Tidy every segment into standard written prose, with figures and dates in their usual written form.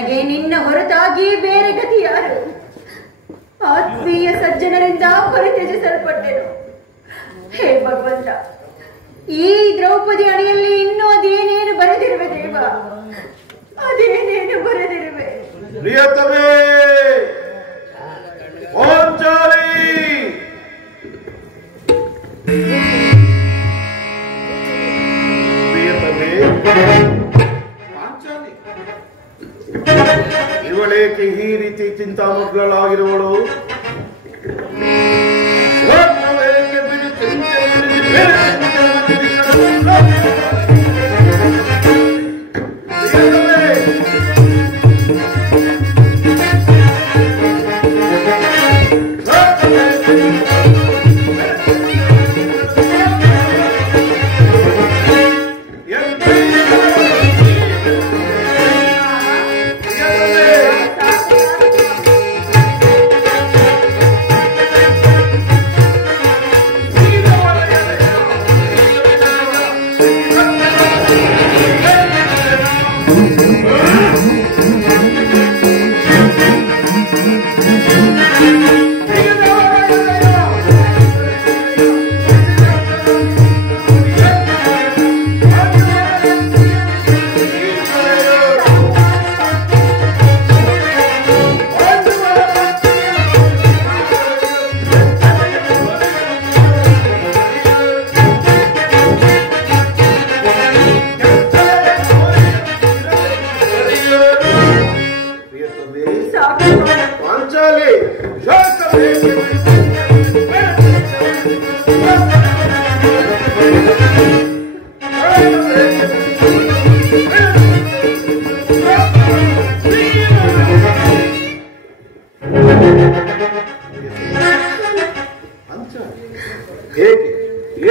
ನನಗೆ ನಿನ್ನ ಹೊರತಾಗಿ ಬೇರೆ ಗತಿ ಯಾರು? ಆತ್ಮೀಯ ಸಜ್ಜನರಿಂದ ಪರಿತ್ಯಜಿಸಲ್ಪಟ್ಟೆನು. ಹೇ ಭಗವಂತ, ಈ ದ್ರೌಪದಿ ಅಣಿಯಲ್ಲಿ ಇನ್ನೂ ಅದೇನೇನು ಬರೆದಿರುವೆ ದೇವ, ಅದೇನೇನು ಬರೆದಿರುವೆ. ಪ್ರಿಯತಮೇ ಪಾಂಚಾಲಿ, ಪ್ರಿಯತಮೇ ಪಾಂಚಾಲಿ, ಇವಳೇಕೆ ಈ ರೀತಿ ಚಿಂತಾಮಗ್ನಳಾಗಿರುವಳು?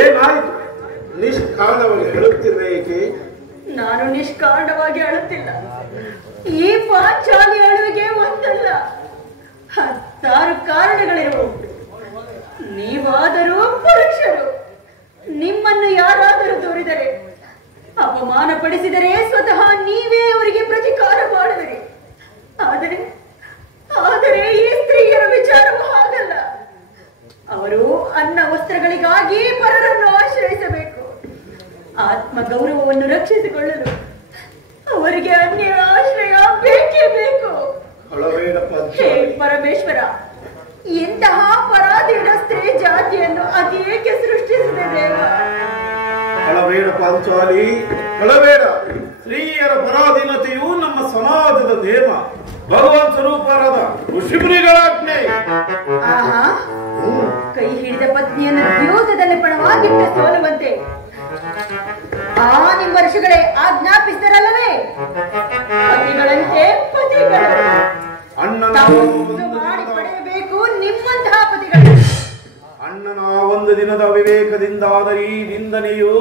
ಏನಾಯಿತು? ನಿಷ್ಕಾರಣವಾಗಿ ಹೇಳುತ್ತಿರುವ ಏಕೆ? ನಾನು ನಿಷ್ಕಾರಣವಾಗಿ ಅಳುತ್ತಿಲ್ಲ. ಈ ಪಾಂಚಾಲಿ ಅಳುವಿಗೆ ಒಂದಲ್ಲ, 10 ಕಾರಣಗಳಿರಬಹುದು. ನೀವಾದರೂ ಪುರುಷರು, ನಿಮ್ಮನ್ನು ಯಾರಾದರೂ ತೋರಿದರೆ, ಅಪಮಾನ ಪಡಿಸಿದರೆ ಸ್ವತಃ ನೀವೇ ಅವರಿಗೆ ಪ್ರತಿಕಾರ ಮಾಡುವಿರಿ. ಆದರೆ ಈ ಸ್ತ್ರೀಯರ ವಿಚಾರವೂ ಹಾಗಲ್ಲ. ಅವರು ಅನ್ನ ವಸ್ತ್ರಗಳಿಗಾಗಿ ಪರರನ್ನು ಆಶ್ರಯಿಸಬೇಕು. ಆತ್ಮಗೌರವವನ್ನು ರಕ್ಷಿಸಿಕೊಳ್ಳಲು ಅವರಿಗೆ ಅನ್ಯ ಆಶ್ರಯ ಬೇಕೇ ಬೇಕು. ಹೇ ಪರಮೇಶ್ವರ, ಇಂತಹ ಪರಾಧೀನ ಸ್ತ್ರೀ ಜಾತಿಯನ್ನು ಅದೇಕೆ ಸೃಷ್ಟಿಸಿದೆ ದೇವ? ಕಳಬೇಡ ಪಾಂಚಾಲಿ, ಕಳಬೇಡ. ಸ್ತ್ರೀಯರ ಪರಾಧೀನತೆಯು ನಮ್ಮ ಸಮಾಜದ ನೇಮ, ಭಗವಾನ್ ಸ್ವರೂಪರಾದ ಋಷಿಮುನಿಗಳ ಆಜ್ಞೆ. ಕೈ ಹಿಡಿದ ಪತ್ನಿಯನ್ನು ದ್ಯೋತದಲ್ಲಿ ಪಣವಾಗಿಟ್ಟ ಸೋಲುವಂತೆ ಆ ನಿಮ್ಮ ವರ್ಷಗಳೇ ಆಜ್ಞಾಪಿಸಿದರಲ್ಲವೇ? ಪತಿಗಳಂತೆ ಪತಿಗಳು ಮಾಡಿ ಪಡೆಯಬೇಕು ನಿಮ್ಮಂತಹ ಪತಿಗಳು. ಅಣ್ಣನ ಒಂದು ದಿನದ ವಿವೇಕದಿಂದಾದ ಈ ನಿಂದನೆಯು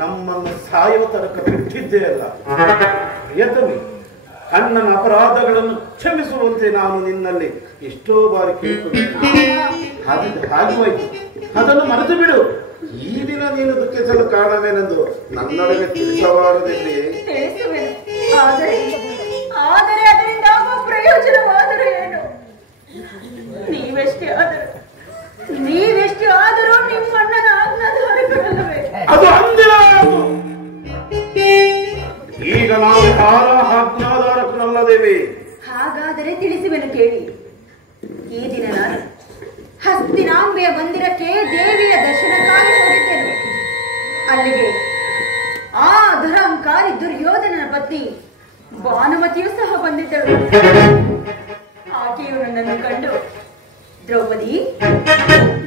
ನಮ್ಮನ್ನು ಸಾಯುವ ತನಕ ಬಿಟ್ಟಿದ್ದೇ ಅಲ್ಲ. ಪ್ರಿಯತಮೆ, ಅಣ್ಣನ ಅಪರಾಧಗಳನ್ನು ಕ್ಷಮಿಸುವಂತೆ ನಾನು ನಿನ್ನಲ್ಲಿ ಎಷ್ಟೋ ಬಾರಿ ಕೇಳಿಕೊಂಡಿದ್ದೆ. ಹಾಗಾಯಿತು, ಅದನ್ನು ಮರೆತು ಬಿಡು. ಈ ದಿನ ನೀನು ದುಃಖಿಸಲು ಕಾರಣವೇನೆಂದು ನನ್ನೊಳಗೆ ತಿಳಿಸಬಾರದಿಲ್ಲ. ಆದರೆ ಅದರಿಂದ ಪ್ರಯೋಜನವಾದರೂ ಏನು? ನೀವೆಷ್ಟೇ ಆದರೂ ನಿಮ್ಮ ಅಣ್ಣನ ಆಜ್ಞಾಧಾರಕರಲ್ಲವೇ? ಅದು ಅಂದಿನ. ಈಗ ನಾವು ಯಾರ ಆಜ್ಞಾಧಾರಕರಲ್ಲದೇವೆ? ಹಾಗಾದರೆ ತಿಳಿಸುವೆನು ಕೇಳಿ. ಈ ದಿನ ನಾನು ಹಸ್ತಿನಾಂಬೆಯ ಮಂದಿರಕ್ಕೆ ದೇವಿಯ ದರ್ಶನಕ್ಕಾಗಿ ಹೋಗಿದ್ದೆನು. ಅಲ್ಲಿಗೆ ಆ ದುರಹಂಕಾರಿ ದುರ್ಯೋಧನನ ಪತ್ನಿ ಭಾನುಮತಿಯೂ ಸಹ ಬಂದಿದ್ದಳು. ಆಕೆಯು ನನ್ನನ್ನು ಕಂಡು, ದ್ರೌಪದಿ,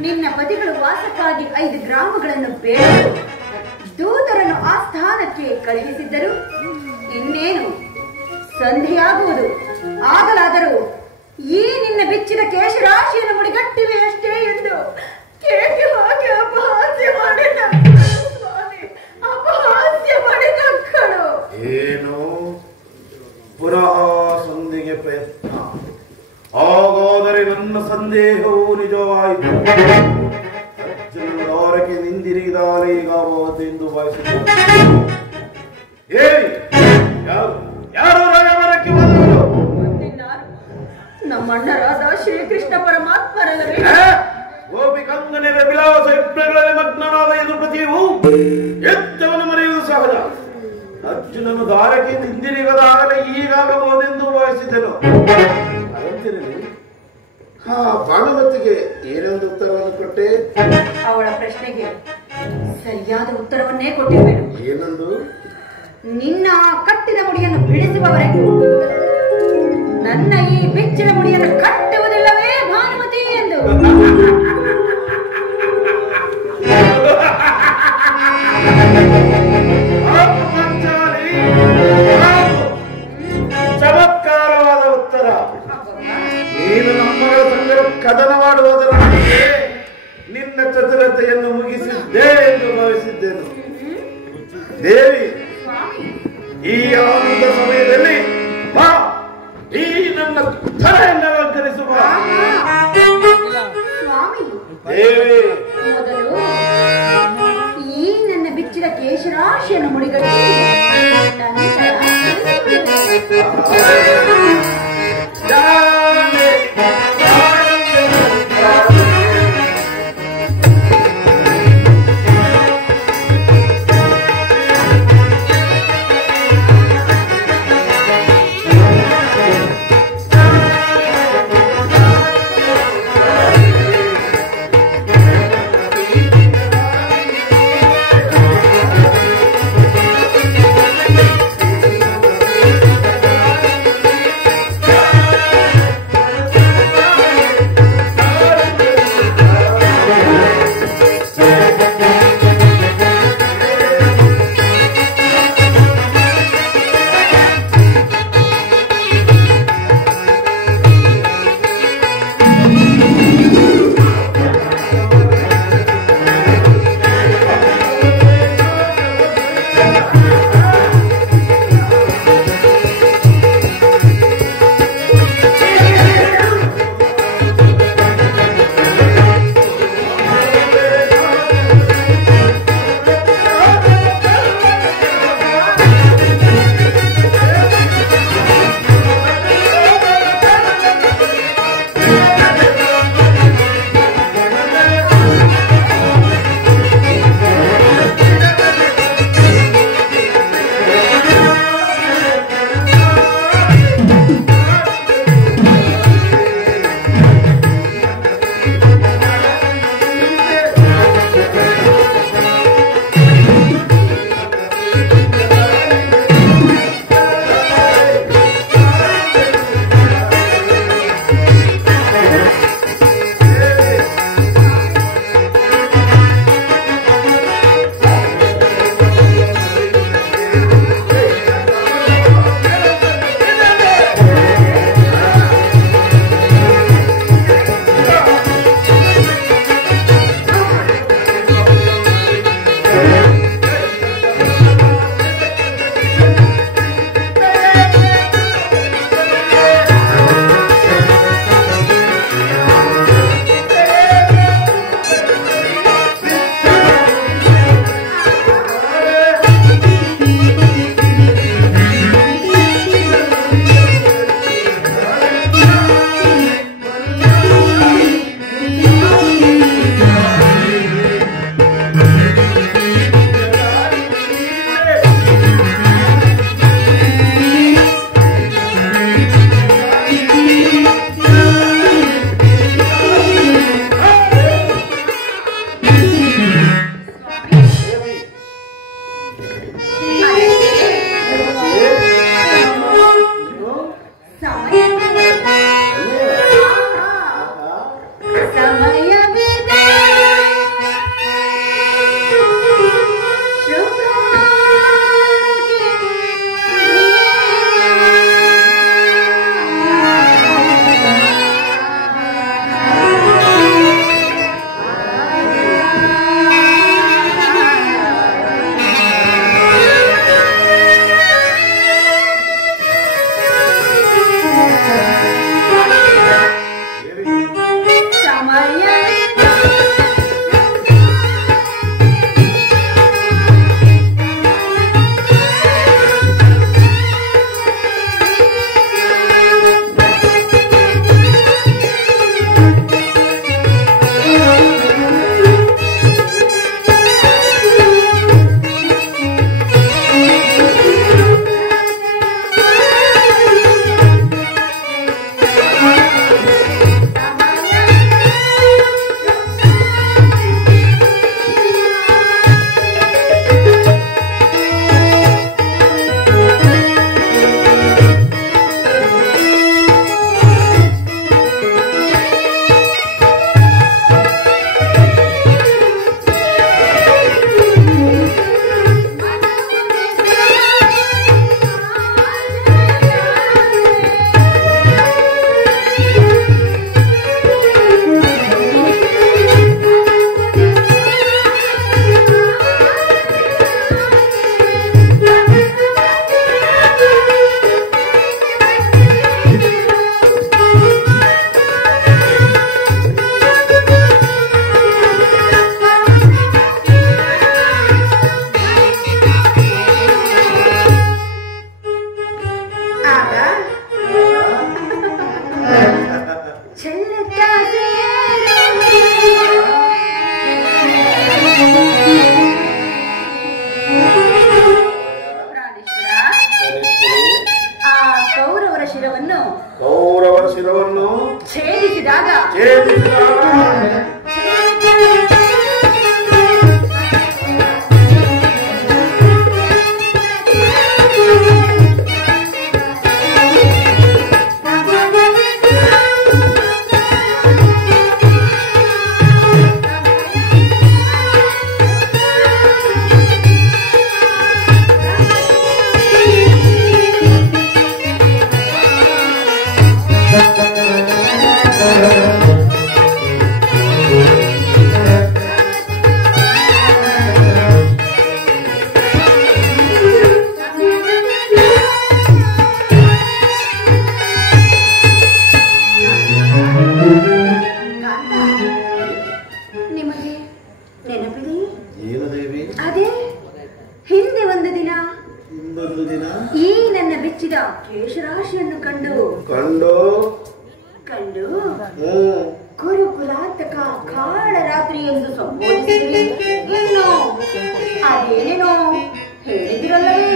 ನಿನ್ನ ಪತಿಗಳು ವಾಸಕ್ಕಾಗಿ 5 ಗ್ರಾಮಗಳನ್ನು ಬೇಡಲು ದೂತರನ್ನು ಆ ಸ್ಥಾನಕ್ಕೆ ಕಳುಹಿಸಿದ್ದರು. ಇನ್ನೇನು ಸಂಧಿಯಾಗುವುದು. ಆಗಲಾದರೂ ಈ ನಿನ್ನ ಬಿಚ್ಚಿದ ಕೇಶರಾಶಿಯನ್ನು ಮುಡಿಗಟ್ಟಿವೆ ಅಷ್ಟೇ ಎಂದು ಕೇಕೆ ಹಾಕಿ ಅಪಹಾಸ್ಯ ಮಾಡಿ ನಕ್ಕಳು. ಏನು ಪುನಃ ಸಂಧಿಗೆ ಪ್ರಯತ್ನ? ಹಾಗಾದರೆ ನನ್ನ ಸಂದೇಹವು ನಿಜವಾಯಿತು. ಸಜ್ಜನರವರೆಗೆ ನಿಂದಿರಿಗಿದಾರೆ ಈಗಾವತ್ತು ಎಂದು ಭಾವಿಸಿದ್ದಾರೆ. ಯಾರು ನಮ್ಮಣ್ಣರಾದ ಶ್ರೀಕೃಷ್ಣ ಪರಮಾತ್ಮರಲ್ಲವೇ? ಗೋಪಿಕಂಗನೆರ ವಿಲಾಸ ಯಜ್ಞಗಳಲ್ಲಿ ಮಗ್ನನಾದ ಯದುಪತಿಯು ಎತ್ತವನ್ನು ಮರೆಯುವುದು ಸಹಜ. ಅರ್ಜುನನು ದ್ವಾರಕೆಯಿಂದ ಹಿಂದಿರುಗದಾಗಲೇ ಈಗಾಗಬಹುದೆಂದು ಭಾವಿಸಿದ್ದನು. ಅದಂತಿರಲಿ, ಹಾ ಭಾನುಮತಿಗೆ ಏನೆಂದು ಉತ್ತರವನ್ನು ಕೊಟ್ಟೆ? ಅವಳ ಪ್ರಶ್ನೆಗೆ ಸರಿಯಾದ ಉತ್ತರವನ್ನೇ ಕೊಟ್ಟಿರುವೆನು. ಏನೊಂದು? ನಿನ್ನ ಕಟ್ಟಿದ ಮುಡಿಯನ್ನು ಬಿಡಿಸುವವರೆಗೂ ನನ್ನ ಈ ಬಿಚ್ಚಿದ ಮುಡಿಯನ್ನು ಕಟ್ಟುವುದಿಲ್ಲವೇ ಭಾನುಮತಿ ಎಂದು. ಚಮತ್ಕಾರವಾದ ಉತ್ತರ. ನೀನು ನಮ್ಮಗಳ ಸಂಗಡ ಕದನ ಮಾಡುವುದರೊಂದಿಗೆ ನಿನ್ನ ಚತುರತೆಯನ್ನು ಮುಗಿಸಿದ್ದೆ ಎಂದು ಭಾವಿಸಿದ್ದೇನು. ದೇವಿ, ಈ ಆನಂದ ಸಮಯದಲ್ಲಿ ಬಾ, ಈ ನನ್ನ ತಲೆಯನ್ನು ಅಲಂಕರಿಸುವ. ಸ್ವಾಮಿ, ದೇವಿ, ಮೊದಲು ಈ ನನ್ನ ಬಿಚ್ಚಿದ ಕೇಶರಾಶಿಯನ್ನು ಮುಡಿಗಟ್ಟಿ ಆಗ ಚೆಲ್ಲುತ್ತ ಆ ಕೌರವರ ಶಿರವನ್ನು ಛೇದಿಸಿದಾಗ ಈ ನನ್ನ ಬಿಚ್ಚಿದ ಕೇಶರಾಶಿಯನ್ನು ಕಂಡು ಗುರುಕುಲಾಂತಕ ಕಾಳರಾತ್ರಿ ಎಂದು ಸಂಬೋಧಿಸಿದ್ರಿ. ಇನ್ನು ಅದೇನೇನೋ ಹೇಳಿದಿರಲ್ಲವೇ?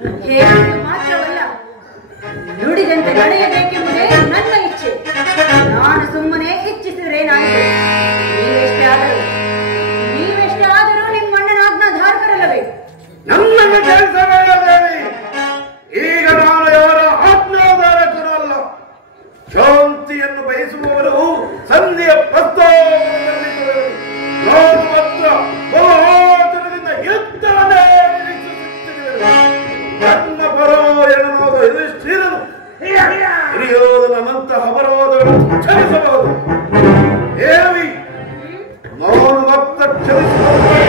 ಪ್ರತಿಜ್ಞೆಯನ್ನು ಮಾತ್ರವಲ್ಲ, ನುಡಿದಂತೆ ನಡೆಯಬೇಕೆಂಬುದೇ ನನ್ನ ಇಚ್ಛೆ. ನಾನು ಸುಮ್ಮನೆ ಇಚ್ಛಿಸಿದರೆ ನೀವೆಷ್ಟೇ ಆದರೂ ನಿಮ್ಮ ಅಣ್ಣನ ಆಜ್ಞಾಧಾರಕರಲ್ಲವೇ? ನನ್ನನ್ನು ಕೆಲಸವೇಳದೇವಿ. ಈಗ ನಾನು ಯಾರ ಆಜ್ಞಾಧಾರಕರಲ್ಲ. ಶಾಂತಿಯನ್ನು ಬಯಸುವವರು ಸಂಧಿಯ ಪ್ರಸ್ತಾವದಲ್ಲಿ ನಾನು ಮಾತ್ರ ಬಹುತರದಿಂದ ಯುದ್ಧವನ್ನೇ ನಿರೀಕ್ಷಿಸುತ್ತಿರುವೆ. ನನ್ನ ಪರಾಯಣನಾದ ಯುಧಿಷ್ಠಿರನು ಹಿರಿಯೋಧನಂತಹ ಅಪರಾಧಗಳನ್ನು ಕ್ಷಮಿಸಬಹುದು. ಹೇಳಿ, ನಾನು ಭಕ್ತ ಕ್ಷಮಿಸುವುದಿಲ್ಲ.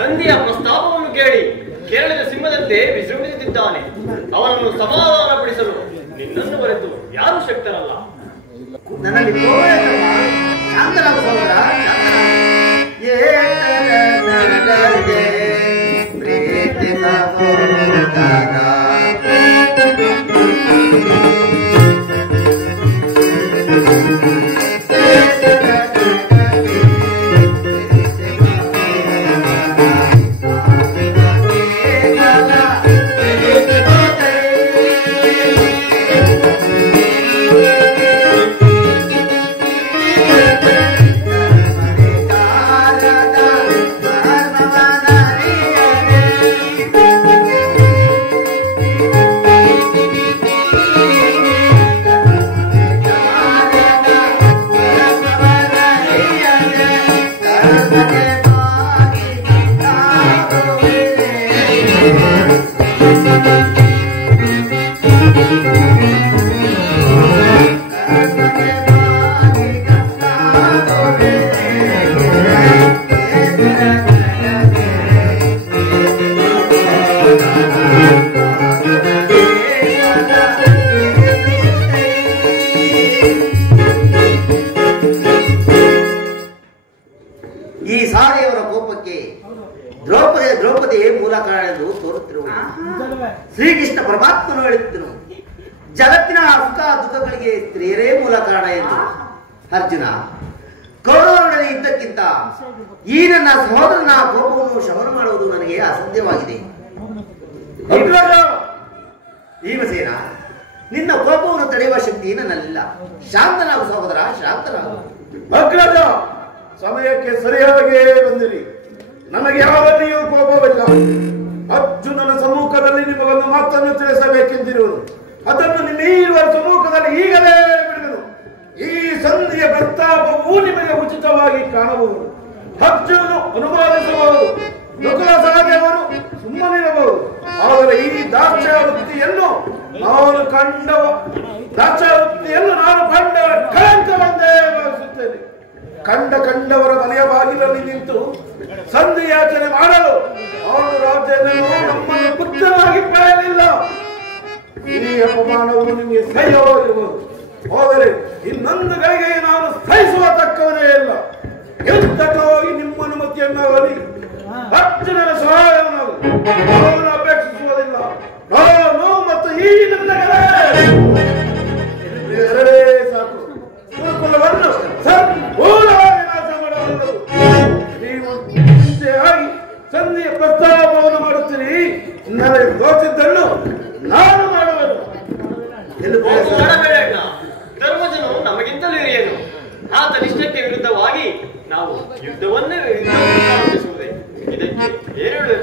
ಸಂಧಿಯ ಪ್ರಸ್ತಾಪವನ್ನು ಕೇಳಿ ಕೇರಳದ ಸಿಂಹದಂತೆ ವಿಜೃಂಭಿಸುತ್ತಿದ್ದಾನೆ. ಅವನನ್ನು ಸಮಾಧಾನಪಡಿಸಲು ನಿನ್ನನ್ನು ಬರೆದು ಯಾರು ಶಕ್ತರಲ್ಲ. ನನ್ನಲ್ಲಿ ಈ ಸಾರಿಯವರ ಕೋಪಕ್ಕೆ ದ್ರೌಪದಿಯೇ ಮೂಲ ಕಾರಣ ಎಂದು ತೋರುತ್ತಿರುವುದು. ಶ್ರೀಕೃಷ್ಣ ಪರಮಾತ್ಮನು ಹೇಳುತ್ತನು, ಜಗತ್ತಿನ ಸುಖ ದುಃಖಗಳಿಗೆ ಸ್ತ್ರೀಯರೇ ಮೂಲ ಕಾರಣ ಎಂದು. ಅರ್ಜುನ, ಕೌರವರೊಡನೆ ಇದ್ದಕ್ಕಿಂತ ಈ ನನ್ನ ಸಹೋದರನ ಕೋಪವನ್ನು ಶಮನ ಮಾಡುವುದು ನನಗೆ ಅಸಾಧ್ಯವಾಗಿದೆ. ಭೀಮಸೇನ, ನಿನ್ನ ಕೋಪವನ್ನು ತಡೆಯುವ ಶಕ್ತಿ ನನ್ನಲ್ಲಿಲ್ಲ. ಶಾಂತನಾಗು ಸಹೋದರ, ಶಾಂತನಾಗು. ಅಗ್ರಜ, ಸಮಯಕ್ಕೆ ಸರಿಯಾಗಿಯೇ ಬಂದಿರಿ. ನನಗೆ ಯಾವಲ್ಲಿಯೂ ಕೋಪವಿಲ್ಲ. ಅರ್ಜುನನ ಸಮ್ಮುಖದಲ್ಲಿ ನಿಮಗೊಂದು ಮಾತನ್ನು ತಿಳಿಸಬೇಕೆಂದಿರುವುದು. ಅದನ್ನು ನಿಮ್ಮಿರುವ ಸಮ್ಮುಖದಲ್ಲಿ ಈಗಲೇ ಬಿಡುವುದು. ಈ ಸಂಧಿಯ ಪ್ರಸ್ತಾಪವು ನಿಮಗೆ ಉಚಿತವಾಗಿ ಕಾಣಬಹುದು. ಅರ್ಜುನನು ಅನುಮೋದಿಸಬಹುದು, ನಕುಲ ಸಹದೇವರು ಸುಮ್ಮನಿರಬಹುದು. ಆದರೆ ಈ ದಾಸ್ಯವೃತ್ತಿಯನ್ನು ನಾನು ಕಂಡವರ ಕಳಂಕವೆಂದೇ ಭಾವಿಸುತ್ತೇನೆ. ಕಂಡವರ ಮನೆಯ ಬಾಗಿಲಲ್ಲಿ ನಿಂತು ಸಂಧಿಯಾಚನೆ ಮಾಡಲು ಅವನು ರಾಜ್ಯವನ್ನು ನಮ್ಮನ್ನು ಬುದ್ಧವಾಗಿ ಪಡೆಯಲಿಲ್ಲ. ಈ ಅಪಮಾನವು ನಿಮಗೆ ಸಹ್ಯವಾಗಿರಬಹುದು. ಆದರೆ ಇನ್ನೊಂದು ಗಳಿಗೆ ನಾನು ಸಹಿಸುವ ತಕ್ಕವನೇ ಇಲ್ಲ. ಯುದ್ಧಕ್ಕಾಗಿ ನಿಮ್ಮ ಅನುಮತಿಯನ್ನಾಗಲಿ ಅರ್ಜುನನ ಸಹಾಯವನ್ನಾಗಲಿ ಅವನು ಅಪೇಕ್ಷಿಸುವುದಿಲ್ಲ. ನಾನು ಮತ್ತು ಈ ಎರಡೇ ಸಾಕು. ಗುರುಕುಲವನ್ನು ಸಂಪೂರ್ಣವಾಗಿ ನಾಶ ಮಾಡಬಲ್ಲದು. ನೀವು ಚಿಂತೆಯಾಗಿ ಸಂಧಿಯ ಪ್ರಸ್ತಾಪವನ್ನು ಮಾಡುತ್ತೀರಿ. ನನಗೆ ತೋಚಿದ್ದನ್ನು ನಾನು ಮಾಡುವೆನು. ಧರ್ಮಜನು ನಮಗಿಂತಲೂ ಹಿರಿಯನು. ಆತ ನಿಷ್ಠಕ್ಕೆ ವಿರುದ್ಧವಾಗಿ ನಾವು ಯುದ್ಧವನ್ನೇ ಪ್ರಾರಂಭಿಸುವುದೇ. ಇದಕ್ಕೆ ಏನೇಳು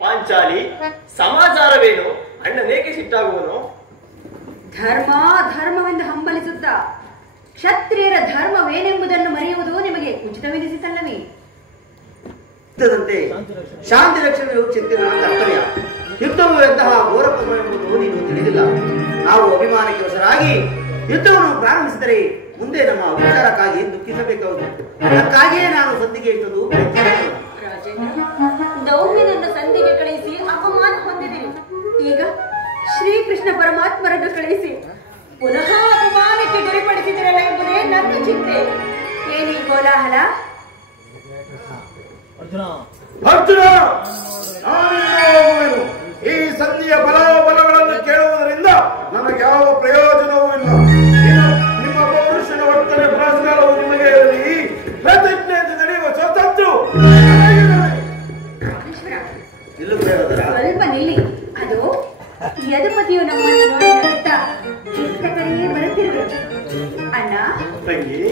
ಪಾಂಚಾಲಿ, ಸಮಾಚಾರವೇನು? ಅಣ್ಣನೇಕೆ ಸಿಟ್ಟಾಗುವನು? ಧರ್ಮವೆಂದು ಹಂಬಲಿಸುತ್ತ ಕ್ಷತ್ರಿಯರ ಧರ್ಮವೇನೆಂಬುದನ್ನು ಮರೆಯುವುದು ನಿಮಗೆ ಉಚಿತವೆನಿಸಿತಲ್ಲವೇ? ಯುದ್ಧದಂತೆ ಶಾಂತಿ ರಕ್ಷಣೆಯು ಚಿಂತನ ಕರ್ತವ್ಯ. ಯುದ್ಧವು ಎಂತಹ ಘೋರ ಎಂಬುದು ನೀನು ತಿಳಿದಿಲ್ಲ. ನಾವು ಅಭಿಮಾನಕ್ಕೆ ವಶರಾಗಿ ಯುದ್ಧವನ್ನು ಪ್ರಾರಂಭಿಸಿದರೆ ಮುಂದೆ ನಮ್ಮ ಉಪಚಾರಕ್ಕಾಗಿ ದುಃಖಿಸಬೇಕಾಗುವುದು. ಅದಕ್ಕಾಗಿಯೇ ನಾನು ಸಂಧಿಗೆ ಇಟ್ಟದು. ದೌಮ್ಯನನ್ನು ಸಂಧಿಗೆ ಕಳಿಸಿ ಅಪಮಾನ ಹೊಂದಿದಿರಿ. ಈಗ ಶ್ರೀಕೃಷ್ಣ ಪರಮಾತ್ಮರನ್ನು ಕಳಿಸಿ ಪುನಃ ಅಪಮಾನಕ್ಕೆ ಗುರಿಪಡಿಸಿದಿರಲ್ಲ ಎಂಬುದೇ ನನ್ನ ಚಿಂತೆ. ಏನಿ ಕೋಲಾಹಲ? ಅರ್ಜುನ, ಈ ಸಂಧಿಯ ಬಲಾಬಲಗಳನ್ನು ಕೇಳುವುದರಿಂದ ನನಗೆ ಯಾವ ಪ್ರಯೋಜನವೂ ಇಲ್ಲ. ನಿಮ್ಮ ಪೌರುಷನ ವರ್ತನೆ ಪುರಸ್ಕಾರವು ನಿಮಗೆ ಇರಲಿ. ಪ್ರತಿಜ್ಞೆಯಿಂದ ನಡೆಯುವ ಸ್ವತಂತ್ರ ಸ್ವಲ್ಪ ನಿಲ್ಲಿ. ಅದು ಯದುಪತಿಯು ನಮ್ಮನ್ನು ನೋಡಿ ನಗುತ್ತಾ ಇತ್ತ ಕಡೆಯೇ ಬರುತ್ತಿರುವರು. ಅಣ್ಣ ತಂಗಿ,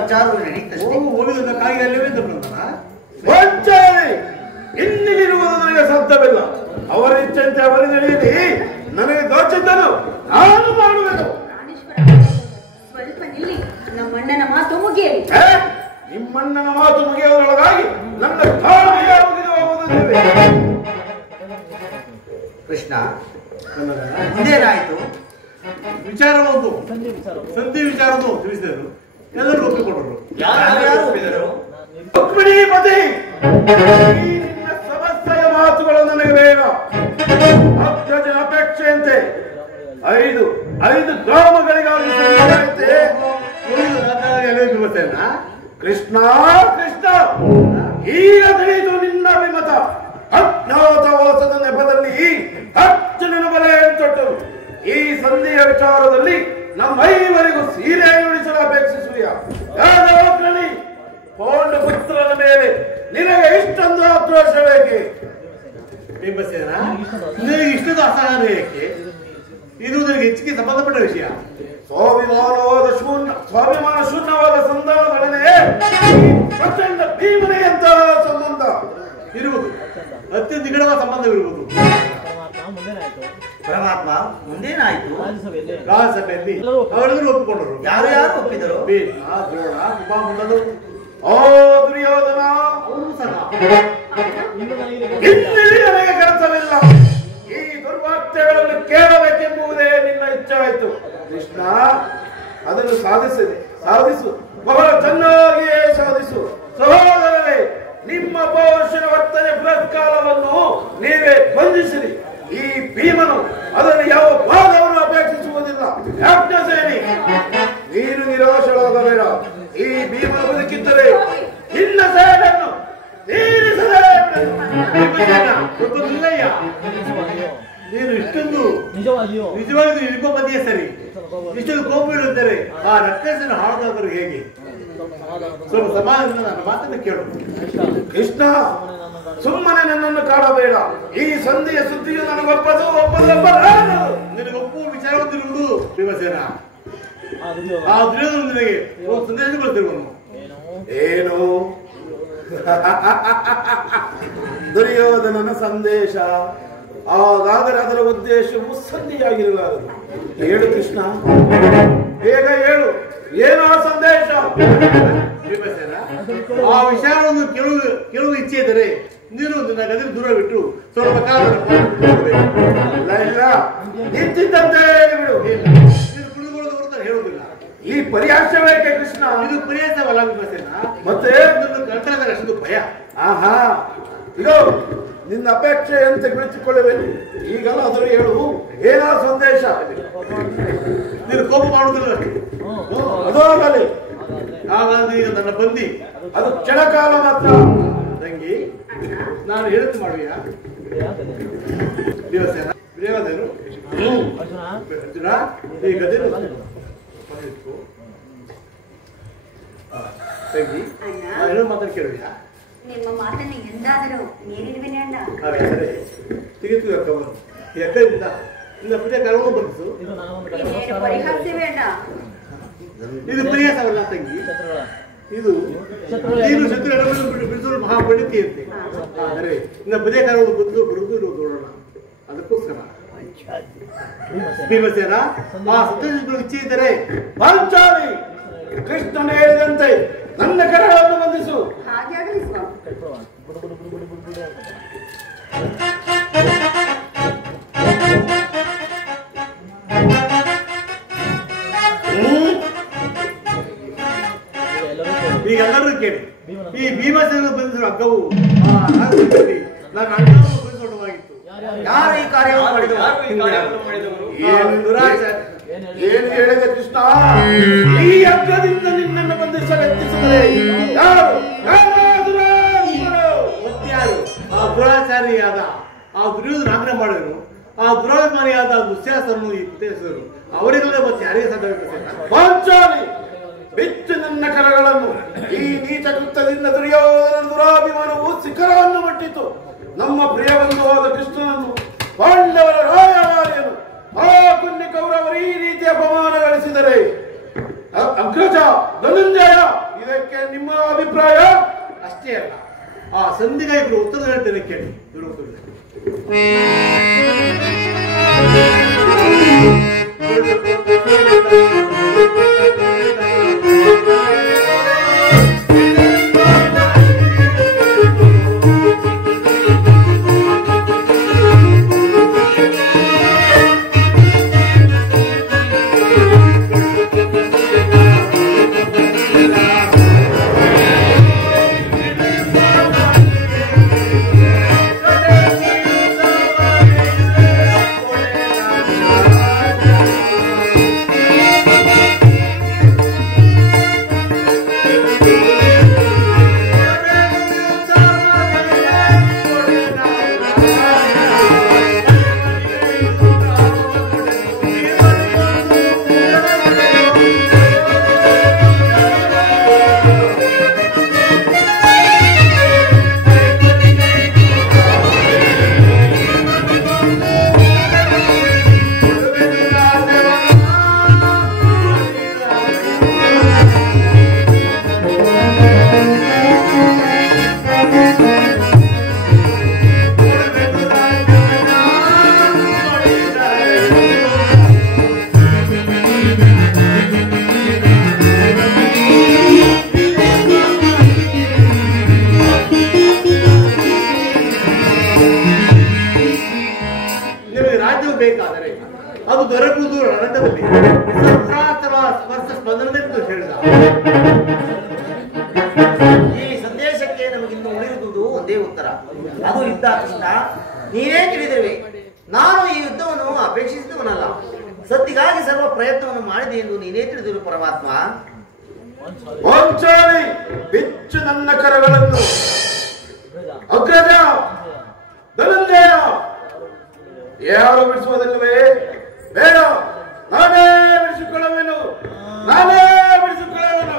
ವಿಚಾರಗಳು ನಡೀತಷ್ಟೇ. ಹೋಗಿದ ಕಾಯಿಲೆ ವಂಚಾಲಿ ಇನ್ನಿರುವುದು ನನಗೆ ಸಾಧ್ಯವಿಲ್ಲ. ಅವರ ಇಚ್ಛೆಯಂತೆ ಅವರ ನಡೆಯಲಿ. ನನಗೆ ದೋಚಿದ್ದನು ನಾನು ಮಾಡುವೆನು. ಸ್ವಲ್ಪ ನಿಲ್ಲಿ, ನಮ್ಮಣ್ಣನ ಮಾತು ಮುಗಿಯಲಿ. ನಿಮ್ಮಣ್ಣನ ಮಾತು ಮುಗಿಯುವುದರೊಳಗಾಗಿ ನನ್ನ ಕಾಲಿಗೆ ಮುಗಿದು ಹೋಗುವುದಿಲ್ಲವೇ? ಕೃಷ್ಣ, ಇದೇನಾಯ್ತು? ವಿಚಾರವೊಂದು ಸಂಧಿ ವಿಚಾರವನ್ನು ತಿಳಿಸಿದರು. ಎಲ್ಲರೂ ಒಪ್ಪಿಕೊಂಡರು. ಯಾರು ಒಪ್ಪಿದರು? ರುಕ್ಮಿಣೀಪತಿ, ಈ ನಿನ್ನ ಸಮಸ್ಯೆಯ ಮಾತುಗಳು ನನಗೆ ಬೇಡ. ಅಗ್ರಜನ ಅಪೇಕ್ಷೆಯಂತೆ ಐದು ಗ್ರಾಮಗಳಿಗಾಗಿ ಕೃಷ್ಣ ಕೃಷ್ಣ ಈಗ ತಿಳಿದು ನಿನ್ನ ಅಭಿಮತ. ಅಜ್ಞಾತವಾಸದ ನೆಪದಲ್ಲಿ ಅರ್ಜುನನ ಬಲೆಯನ್ನು ತೊಟ್ಟು ಈ ಸಂಧಿಯ ವಿಚಾರದಲ್ಲಿ ನಮ್ಮೈವರಿಗೂ ಸೀರೆ ಉಳಿಸಲು ಅಪೇಕ್ಷಿಸುವ ಪೌಂಡ ಪುತ್ರನ ಮೇಲೆ ನಿನಗೆ ಇಷ್ಟೊಂದು ಆಕ್ರೋಶ ಬೇಕೆ? ಬಿಂಬಸೇನ, ನಿನಗೆ ಇಷ್ಟದ ಅಸಹನ ಏಕೆ? ಇದು ನನಗೆ ಹೆಚ್ಚಿಗೆ ಸಂಬಂಧಪಟ್ಟ ವಿಷಯ. ಸ್ವಾಭಿಮಾನ ಶೂನ್ಯವಾದ ಸಂಧಾನದೊಡನೆ ಪ್ರಚಂಡ ಭೀಮನೆಯಂತಹ ಸಂಬಂಧ ಇರುವುದು, ಅತ್ಯಂತ ನಿಕಟವಾದ ಸಂಬಂಧವಿರುವುದು. ಪರಮಾತ್ಮ, ಮುಂದೇನಾಯ್ತು? ರಾಜಸಭೆಯಲ್ಲಿ ಅವರೆಲ್ಲರೂ ಒಪ್ಪಿಕೊಂಡರು. ಯಾರು ಯಾರು ಒಪ್ಪಿದರು? ಭೀಮ, ದ್ರೋಣ, ಉಪಮಂಡಲು, ಓ ದುರ್ಯೋಧನ, ಅವರು ಸಹ ಇಲ್ಲಿ ನನಗೆ ಕೆಲಸವಿಲ್ಲ. ಈ ದುರ್ವಾರ್ತೆಗಳನ್ನು ಕೇಳಬೇಕೆಂಬುದೇ ನಿನ್ನ ಇಚ್ಛಾಯಿತು. ಕೃಷ್ಣ, ಅದನ್ನು ಸಾಧಿಸು, ಬಹಳ ಚೆನ್ನಾಗಿಯೇ ಸಾಧಿಸು. ಸಹೋದರರೇ, ನಿಮ್ಮ ಪೌರುಷನ ವರ್ತನೆ ಪುರಸ್ಕಾರವನ್ನು ನೀವೇ ಬಂಧಿಸಿರಿ. ಈ ಭೀಮನು ಅದನ್ನು ಯಾವ ಭಾಗವನ್ನು ಅಪೇಕ್ಷಿಸುವುದಿಲ್ಲ. ಯಾಜ್ಞಸೇನಿ, ನೀನು ನಿರಾಶರಾಗಬೇಡ. ಈ ಭೀಮನ ಬದುಕಿದ್ದರೆ ನಿನ್ನ ಸೇಡನ್ನು ತೀರಿಸಲೇ ಗೊತ್ತಿಲ್ಲಯ್ಯ. ನೀನು ಇಷ್ಟೊಂದು ನಿಜವಾಗಿ ನಿಮ್ಮ ಬದಿಯೇ ಸರಿ. ಇಷ್ಟೊಂದು ಕೋಪ ಇರುತ್ತಾರೆ. ಆ ರಕ್ಕಸನ ಹಾಳಾದರು ಹೇಗೆ? ಸ್ವಲ್ಪ ಸಮಾಧಾನದಿಂದ ನನ್ನ ಮಾತನ್ನು ಕೇಳು. ಕೃಷ್ಣ, ಸುಮ್ಮನೆ ನನ್ನನ್ನು ಕಾಡಬೇಡ. ಈ ಸಂಧಿಯ ಸುದ್ದಿಯು ನನಗೊಪ್ಪದು. ನಿನಗೆ ಒಪ್ಪುವ ವಿಚಾರವಿರುವುದು ಭೀಮಸೇನ. ಆ ದುರ್ಯೋಧನ ನಿನಗೆ ಸಂದೇಶ ಕೊಡ್ತಿರುವನು. ಏನು? ದುರ್ಯೋಧನನ ಸಂದೇಶ? ಹಾಗಾದರೆ ಅದರ ಉದ್ದೇಶವು ಸಂಧಿಯಾಗಿರಲಾರದು. ಹೇಳು ಕೃಷ್ಣ, ಬೇಗ ಹೇಳು. ಏನೋ ಸಂದೇಶ? ಭೀಮಸೇನ, ಆ ವಿಚಾರವನ್ನು ಕೇಳುವ ಇಚ್ಛೆ ಇದ್ದರೆ ನೀನು ನನ್ನ ಗದಿಗೆ ದೂರ ಬಿಟ್ಟು ಸ್ವಲ್ಪ ಕಾಲ ಇಲ್ಲ, ನಿಂತಿದ್ದಂತೆ ಬಿಡು. ನೀನು ಕುಳಿದುಕೊಳ್ಳುವುದು ಹೇಳುವುದಿಲ್ಲ. ಈ ಪರಿಹಾಸ ಬೇಕೆ ಕೃಷ್ಣ? ಇದು ಪರಿಹಾಸವಲ್ಲ ಭೀಮಸೇನ. ಮತ್ತೆ ಕಂಠದ ಅಷ್ಟು ಭಯ. ಆಹಾ, ಇದು ನಿನ್ನ ಅಪೇಕ್ಷೆಯಂತೆ ಕುಳಿತುಕೊಳ್ಳುವೆನು. ಈಗಲಾದರೂ ಹೇಳು, ಏನೋ ಸಂದೇಶ? ನೀನು ಕೋಪ ಮಾಡುವುದಿಲ್ಲ. ಅದಾಗಲಿ. ಹಾಗಾದ್ರೆ ಈಗ ನನ್ನ ಬಂದಿ ಅದು ಕ್ಷಣಕಾಲ ಮಾತ್ರ. ತಂಗಿ, ನಾನು ಹೇಳುತ್ತೆ ಮಾಡುವ ಭೀಮಸೇನ, ಪ್ರಿಯವಾದರು ಅರ್ಜುನ, ಈ ಗದೆ ತಂಗಿ, ನಾನು ಹೇಳೋ ಮಾತನ್ನು ಕೇಳುವ. ನಿಮ್ಮ ಮಾತನ್ನು ಎಂದಾದರೂ ಮೀರಿರುವೆನೆ ಅಣ್ಣ. ಹಾಗಾದರೆ ತೆಗೆದು ಅಕ್ಕವನ್ನು ಈ ಅಕ್ಕದಿಂದ ನಿನ್ನ ಪ್ರಿಯ ಕರವನ್ನು ಬಂದಿಸು. ಇದೇನು ಪರಿಹಾಸ್ಯವೇ ಅಣ್ಣ? ಇದು ಪರಿಹಾಸವಲ್ಲ ತಂಗಿ. ಇದು ನೀನು ಶತ್ರುಗಳನ್ನು ಬಿಡಿಸಲು ಮಹಾಪಂಡಿತಿಯಂತೆ. ಆದರೆ ನಿನ್ನ ಪ್ರಿಯ ಕರವನ್ನು ಬರುವುದು ನೋಡೋಣ. ಅದಕ್ಕೋಸ್ಕರ ಭೀಮಸೇನ, ಆ ಸಂತೋಷಗಳು ಇಚ್ಛೆ ಇದ್ದರೆ ಪಾಂಚಾಲಿ, ಕೃಷ್ಣನು ಹೇಳಿದಂತೆ ನನ್ನ ಕರಗಳನ್ನು ಬಂಧಿಸು. ಹಾಗೆ ಆಗಲಿ ಸ್ವಾಮಿ. ಈಗೆಲ್ಲರೂ ಕೇಳಿ, ಈ ಭೀಮಸೇನ ಬಂಧಿಸಿದ ಹಗ್ಗವು ನಾನು ಅಣ್ಣವನ್ನು ಕುರಿತೊಡವಾಗಿತ್ತು. ಯಾರು ಈ ಕಾರ್ಯವನ್ನು ಮಾಡಿದರು? ಏನು ದುರಾಚಾರ? ಏನು ಹೇಳಿದೆ ಕೃಷ್ಣ? ಈ ಹಗ್ಗದಿಂದ ನಿನ್ನನ್ನು ಬಂಧಿಸಲು ಯತ್ನಿಸಿದರೆ ಯಾರು? ಮತ್ಯಾರು? ಆ ದುರಾಚಾರಿಯಾದ ಆ ದುರ್ಯೋಧನ ಆಜ್ಞೆ ಮಾಡಿದರು. ಆ ದುರಾಭಿಮಾನಿಯಾದ ದುಶ್ಯಾಸನನ್ನು ಈ ಕೃತಿಸಿದರು. ಅವರಿಗಲ್ಲೇ ಮತ್ತೆ ಯಾರಿಗೆ ಸಾಧ್ಯವಾಗುತ್ತದೆ? ಪಾಂಚಾಲಿ, ಬಿಚ್ಚು ನನ್ನ ಕರಗಳನ್ನು. ಈ ನೀಚ ಕೃತ್ಯದಿಂದ ದುರ್ಯೋಧನ ದುರಾಭಿಮಾನವು ಶಿಖರವನ್ನು ಮುಟ್ಟಿತು. ನಮ್ಮ ಪ್ರಿಯಬಂಧುವಾದ ಕೃಷ್ಣನನ್ನು, ಪಾಂಡವರ ರಾಯರಾಜನು, ಆ ಕುನ್ನಿ ಕೌರವರು ಈ ರೀತಿ ಅಪಮಾನಗಳಿಸಿದರೆ ಅಗ್ರಜ ಧನಂಜಯ, ಇದಕ್ಕೆ ನಿಮ್ಮ ಅಭಿಪ್ರಾಯ? ಅಷ್ಟೇ ಅಲ್ಲ, ಆ ಸಂಧಿಗಾಯಕರು ಉತ್ತರ ಹೇಳ್ತೇನೆ ಕೇಳಿ. ಬೇಕಾದರೆ ಅದು ದೊರಕುವುದು ರಣದಲ್ಲಿ ಅಥವಾ ಸ್ಪರ್ಶ ಸ್ಪಂದನವೆಂದು ಹೇಳಿದ. ಈ ಸಂದೇಶಕ್ಕೆ ನಮಗಿನ್ನು ಉಳಿರುವುದು ಒಂದೇ ಉತ್ತರ, ಅದು ಯುದ್ಧ. ಕೃಷ್ಣ, ನೀವೇ ತಿಳಿದಿರುವೆ, ನಾನು ಈ ಯುದ್ಧವನ್ನು ಅಪೇಕ್ಷಿಸಿದವನಲ್ಲ, ಸತ್ತಿಗಾಗಿ ಸರ್ವ ಪ್ರಯತ್ನವನ್ನು ಮಾಡಿದೆ ಎಂದು ನೀನೇ ತಿಳಿದಿರು ಪರಮಾತ್ಮ. ವಂಚಾಲಿ ಬಿಚ್ಚು ನನ್ನ ಕರಗಳನ್ನು. ಅಗ್ರಜ ಧನಂಜಯ, ಯಾರು ಬಿಡಿಸುವುದಿಲ್ಲವೇ? ಬೇಡ, ನಾನೇ ಬಿಡಿಸಿಕೊಳ್ಳುವೆನು, ನಾನೇ ಬಿಡಿಸಿಕೊಳ್ಳುವೆನು.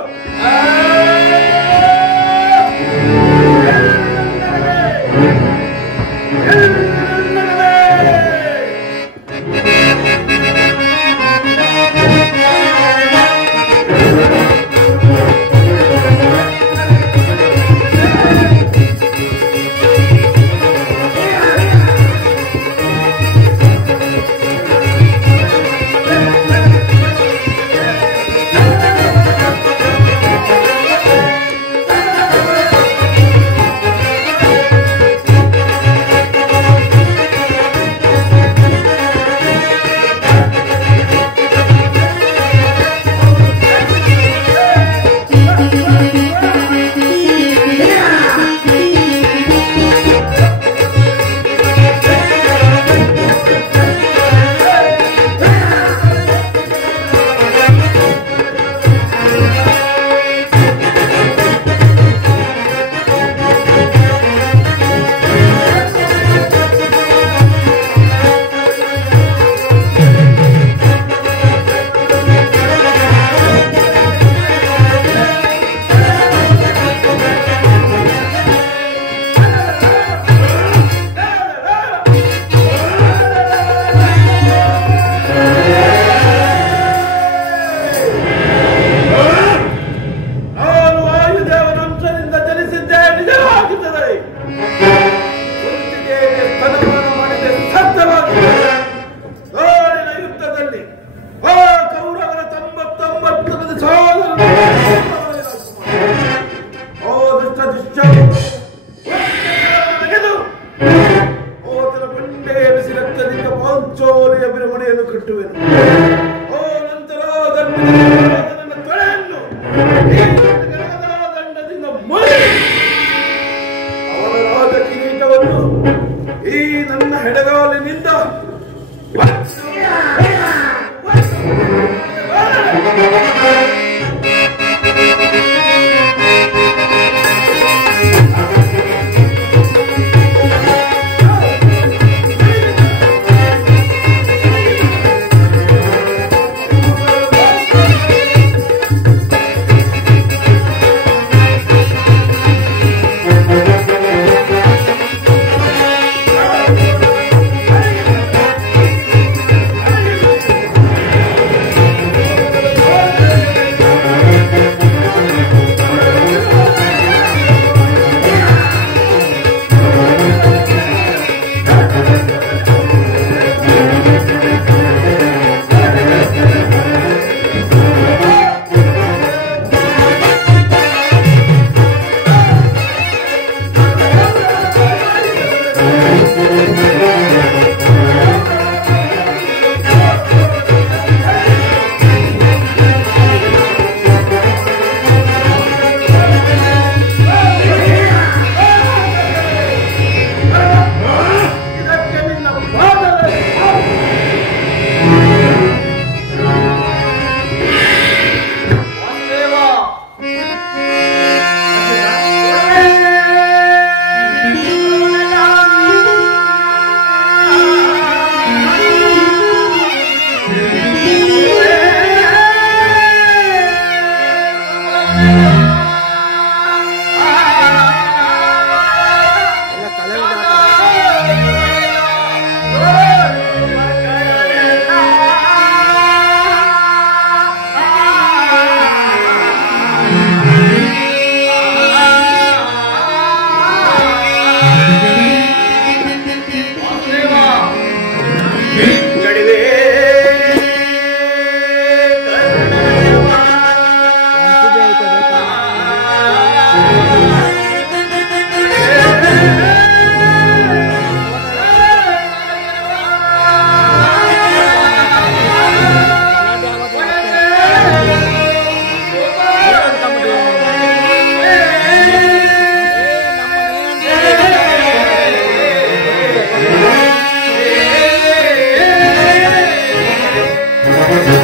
ಿ